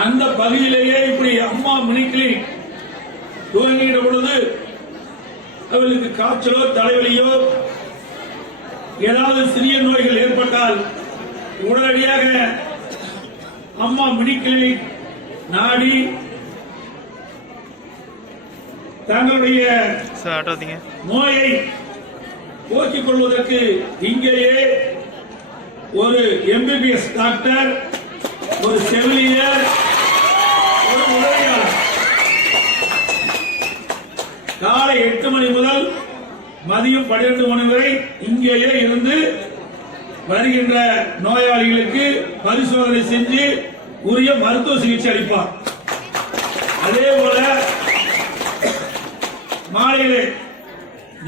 அந்த பகுதியிலேயே இப்படி அம்மா மினி கிளினிக் துவங்குகிற பொழுது அவர்களுக்கு காய்ச்சலோ தலைவலியோ ஏதாவது சிறிய நோய்கள் ஏற்பட்டால் உடனடியாக அம்மா மினி கிளினிக் நாடி தங்களுடைய நோயை போக்கிக் கொள்வதற்கு இங்கேயே ஒரு MBBS டாக்டர், ஒரு செவிலியர், ஒரு உதவியாளர் காலை 8 மணி முதல் மதியம் 12 மணி வரை இங்கேயே இருந்து வருகின்ற நோயாளிகளுக்கு பரிசோதனை செஞ்சு உரிய மருத்துவ சிகிச்சை அளிப்பார். அதே போல மாலையிலே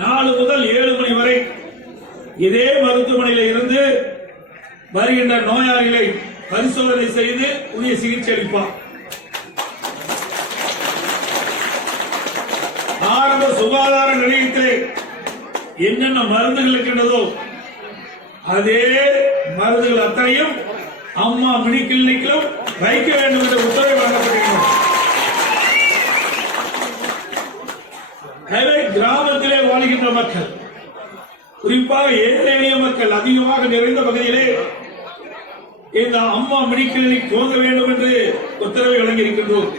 4 முதல் 7 மணி வரை இதே மருத்துவமனையில் இருந்து வருகின்ற நோயாளிகளை பரிசோதனை செய்து உரிய சிகிச்சை அளிப்பார். ஆரம்ப சுகாதார நிலையத்திலே என்னென்ன மருந்துகள் இருக்கின்றதோ அதே மருந்துகள் அத்தனையும் அம்மா மினி கிளினிக்கிலும் வைக்க வேண்டும் என்ற உத்தரவு வழங்கப்படுகிறது. கிராமத்திலே வாழ்கின்ற மக்கள், குறிப்பாக ஏழை எளிய மக்கள் அதிகமாக நிறைந்த பகுதியிலே இந்த அம்மா மினி கிளினிக் துவங்க வேண்டும் என்று உத்தரவை வழங்கியிருக்கின்றோம்.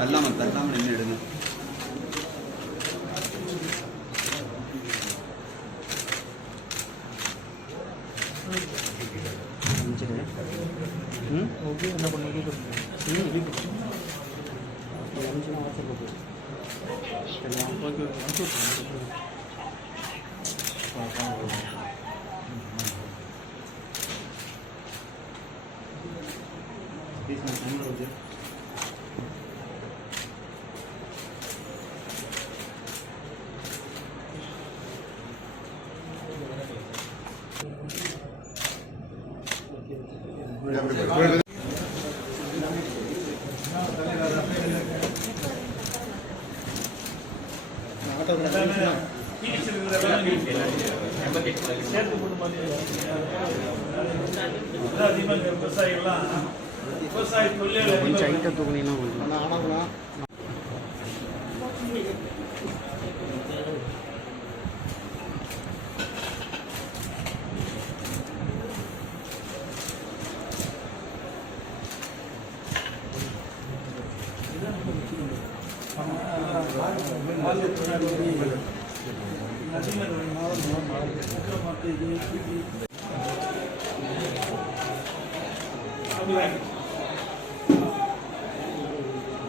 தள்ளாம நின்று எடுங்க. என்ன பண்ணி விவசாய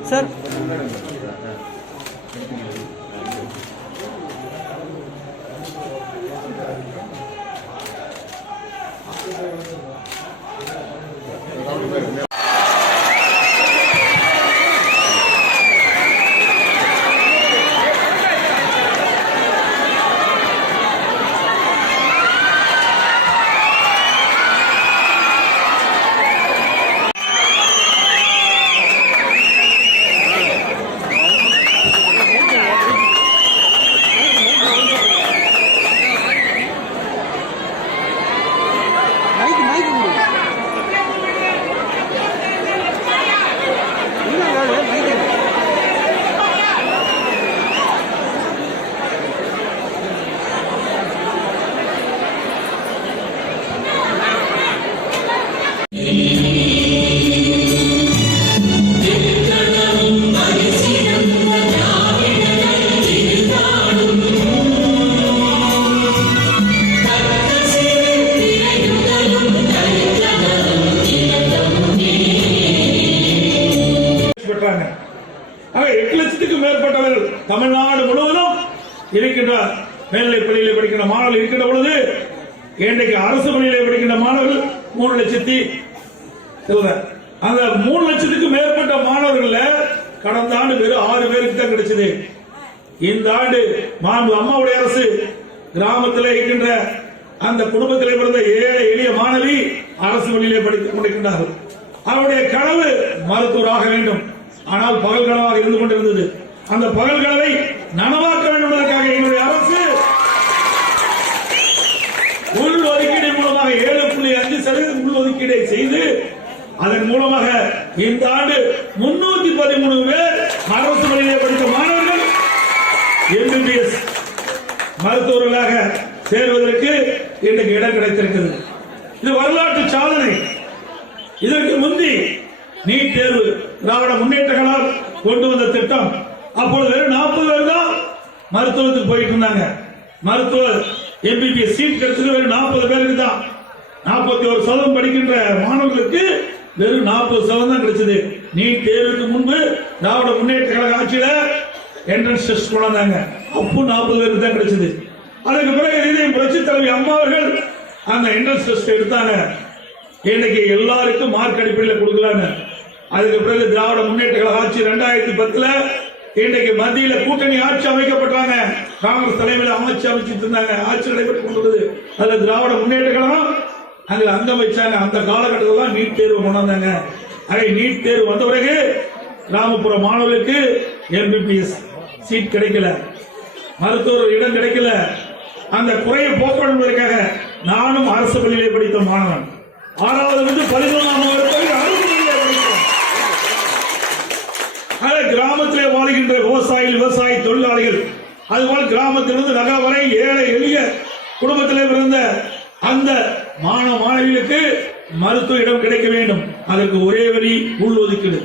सर லட்சத்துக்கும் மேற்பட்டவர்கள் தமிழ்நாடு முழுவதும் இருக்கின்ற மேல்நிலைப் பள்ளியில் படிக்கின்ற மாணவர்கள் இருக்கின்ற பொழுது இன்றைக்கு அரசு பள்ளியில் படிக்கின்ற மாணவர்கள் 3 லட்சத்தி அந்த 3 லட்சத்துக்கும் மேற்பட்ட மாணவர்கள் கடந்த ஆண்டு வெறும் 6 பேருக்கு தான் கிடைச்சது. இந்த ஆண்டு மாண்பு அம்மாவுடைய அரசு கிராமத்தில் இருக்கின்ற அந்த குடும்பத்திலே பிறந்த ஏழை எளிய மாணவி அரசு பள்ளியிலே படித்துக் கொண்டிருக்கின்றார்கள். அவருடைய கனவு மருத்துவராக வேண்டும். ஆனால் பகல் கனவாக இருந்து கொண்டிருந்தது. அந்த பகல் கனவை நனவாக்க வேண்டும் என்பதற்காக எங்களுடைய அரசு உள் ஒதுக்கீடு மூலமாக 7.5% உள் ஒதுக்கீடை செய்து அதன் மூலமாக இந்த ஆண்டு 313 பேர் அரசு பள்ளியிலே படித்த மாணவர்கள் MBBS மருத்துவர்களாக சேர்வதற்கு இன்றைக்கு இடம் கிடைத்திருக்கிறது. இது வரலாற்று சாதனை. இதற்கு முந்தி நீட் தேர்வு திராவிட முன்னேற்றங்களால் கொண்டு வந்த திட்டம். அப்பொழுது வெறும் 40 பேர் தான் மருத்துவத்துக்கு போயிட்டு இருந்தாங்க. மருத்துவ MBBS சீட் கிடைச்சது வெறும் 40 பேருக்கு தான். 41% படிக்கின்ற மாணவர்களுக்கு வெறும் 40% தான் கிடைச்சது. நீட் தேர்வுக்கு முன்பு திராவிட முன்னேற்ற கழக ஆட்சியில என்ட்ரன்ஸ் டெஸ்ட் கொண்டு வந்தாங்க. அப்போ 40 பேருக்கு தான் கிடைச்சது. அதுக்கு பிறகு புரட்சி தலைவி அம்மா அவர்கள் அந்த என்ட்ரன்ஸ் டெஸ்ட் எடுத்தாங்க. இன்னைக்கு எல்லாருக்கும் மார்க் அடிப்படையில் கொடுக்கலாங்க. அதுக்கு பிறகு திராவிட முன்னேற்ற கழக ஆட்சி 2010 இன்றைக்கு மத்தியில கூட்டணி ஆட்சி அமைக்கப்பட்டாங்க. காங்கிரஸ் தலைமையில் அமைச்சு அமைச்சிட்டு இருந்தாங்க. ஆட்சி நடைபெற்றுக் கொண்டது. அதுல திராவிட முன்னேற்ற கழகம் அதுல அங்கம் வச்சாங்க. அந்த காலகட்டத்தில் தான் நீட் தேர்வு கொண்டாந்தாங்க. நீட் தேர்வு வந்த பிறகு கிராமப்புற மாணவர்களுக்கு MBBS சீட் கிடைக்கல, மருத்துவர் இடம் கிடைக்கல. அந்த குறையை போக்க வேண்டும் என்பதற்காக நானும் அரசு பள்ளியிலே படித்த மாணவன். 6வது 11ஆம் வகுப்பு அரசு பள்ளியிலே படித்தோம். கிராமத்திலே வாழ்கின்ற விவசாயி தொழிலாளிகள், அதுபோல் கிராமத்திலிருந்து நகர் வரை ஏழை எளிய குடும்பத்திலே பிறந்த அந்த மாணவ மாணவிகளுக்கு மருத்துவ இடம் கிடைக்க வேண்டும். அதற்கு ஒரே வழி உள் ஒதுக்கீடு.